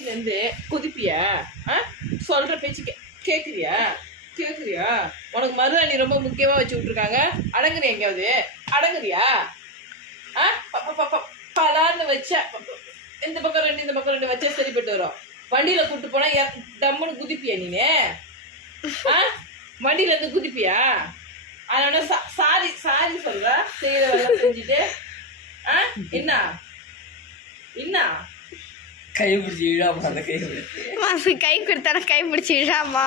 இருந்து குதிப்பியா? சொல்ற பேச்சு கேக்குறியா? கேக்குறியா? உனக்கு மருதாணி ரொம்ப முக்கியமா வச்சு விட்டுருக்காங்க. அடங்குறியா? எங்கேயாவது அடங்குறியா? பலான்னு வச்ச இந்த பக்கம் ரெண்டு இந்த பக்கம் ரெண்டு வச்சா சரிப்பட்டு வரும். வண்டியில கூப்பிட்டு போனா தம்முன்னு குதிப்பியா நீனு? வண்டியில இருந்து குதிப்பியா? அதனால சாரி சாரி சொல்ற செய்யறதெல்லாம் செஞ்சுட்டு என்ன என்ன கை பிடிச்சி இழாமா? அந்த கை கை கொடுத்தாலும் கை பிடிச்சி இழாமா?